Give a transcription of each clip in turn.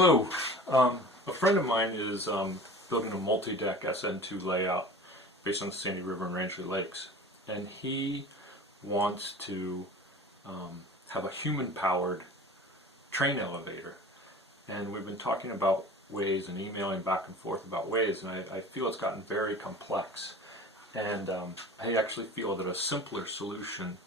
Hello. A friend of mine is building a multi-deck SN2 layout based on the Sandy River and Rangeley Lakes, and he wants to have a human-powered train elevator. And we've been talking about ways and emailing back and forth about ways, and I feel it's gotten very complex. And I actually feel that a simpler solution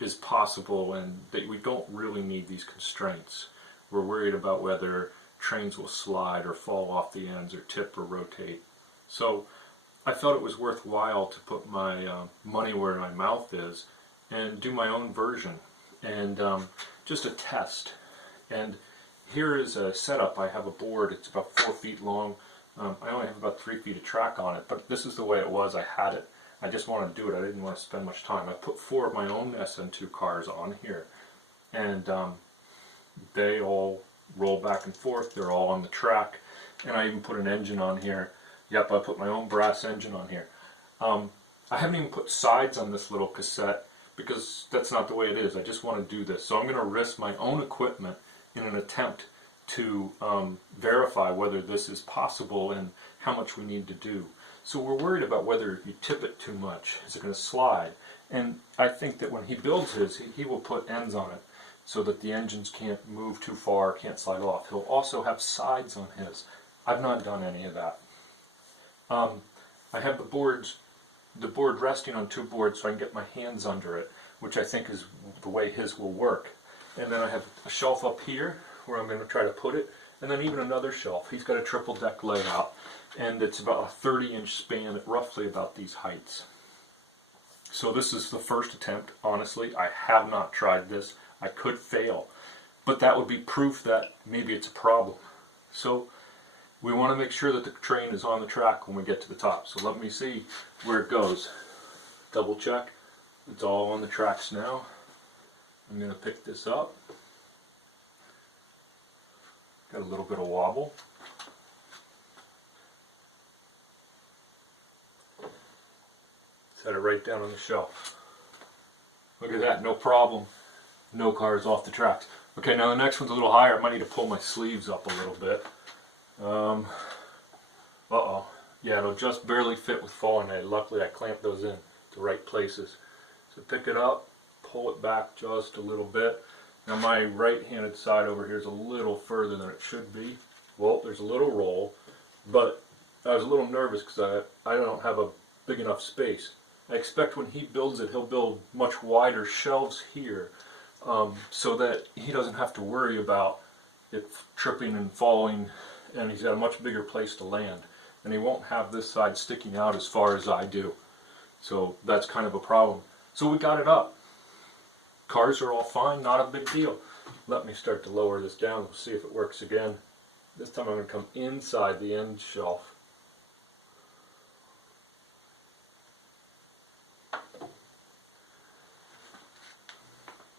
is possible, and that we don't really need these constraints. We're worried about whether trains will slide or fall off the ends or tip or rotate. So I felt it was worthwhile to put my money where my mouth is and do my own version, and just a test. And here is a setup. I have a board. It's about 4 feet long. I only have about 3 feet of track on it, but this is the way it was. I had it. I just wanted to do it. I didn't want to spend much time. I put 4 of my own SN2 cars on here, and they all roll back and forth. They're all on the track, and I even put an engine on here. Yep, I put my own brass engine on here. I haven't even put sides on this little cassette because that's not the way it is. I just want to do this. So I'm going to risk my own equipment in an attempt to verify whether this is possible and how much we need to do. So we're worried about whether you tip it too much, is it going to slide? And I think that when he builds his, he will put ends on it so that the engines can't move too far, can't slide off. He'll also have sides on his. I've not done any of that. I have the board resting on 2 boards so I can get my hands under it, which I think is the way his will work. And then I have a shelf up here where I'm going to try to put it, and then even another shelf. He's got a triple deck layout, and it's about a 30-inch span at roughly about these heights. So this is the first attempt. Honestly, I have not tried this. I could fail, but that would be proof that maybe it's a problem. So we want to make sure that the train is on the track when we get to the top. So let me see where it goes. Double check. It's all on the tracks now. I'm going to pick this up. Got a little bit of wobble. Set it right down on the shelf. Look at that, no problem. No cars off the tracks. Okay, now the next one's a little higher. I might need to pull my sleeves up a little bit. Uh-oh. Yeah, it'll just barely fit with falling aid. Luckily I clamped those in the right places. So pick it up, pull it back just a little bit. Now my right-handed side over here is a little further than it should be. Well, there's a little roll, but I was a little nervous because I don't have a big enough space. I expect when he builds it, he'll build much wider shelves here, so that he doesn't have to worry about it tripping and falling, and he's got a much bigger place to land. And he won't have this side sticking out as far as I do. So that's kind of a problem. So we got it up. Cars are all fine, not a big deal. Let me start to lower this down. We'll see if it works again. This time I'm going to come inside the end shelf.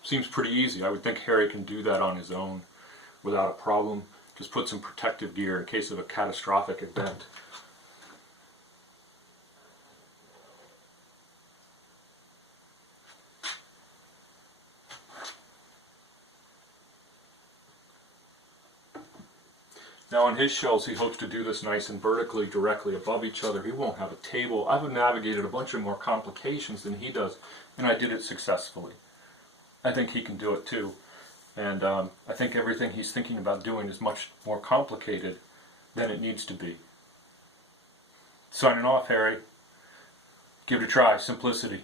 Seems pretty easy. I would think Harry can do that on his own without a problem. Just put some protective gear in case of a catastrophic event. Now on his shelves he hopes to do this nice and vertically directly above each other. He won't have a table. I've navigated a bunch of more complications than he does, and I did it successfully. I think he can do it too. And I think everything he's thinking about doing is much more complicated than it needs to be. Signing off, Harry. Give it a try. Simplicity.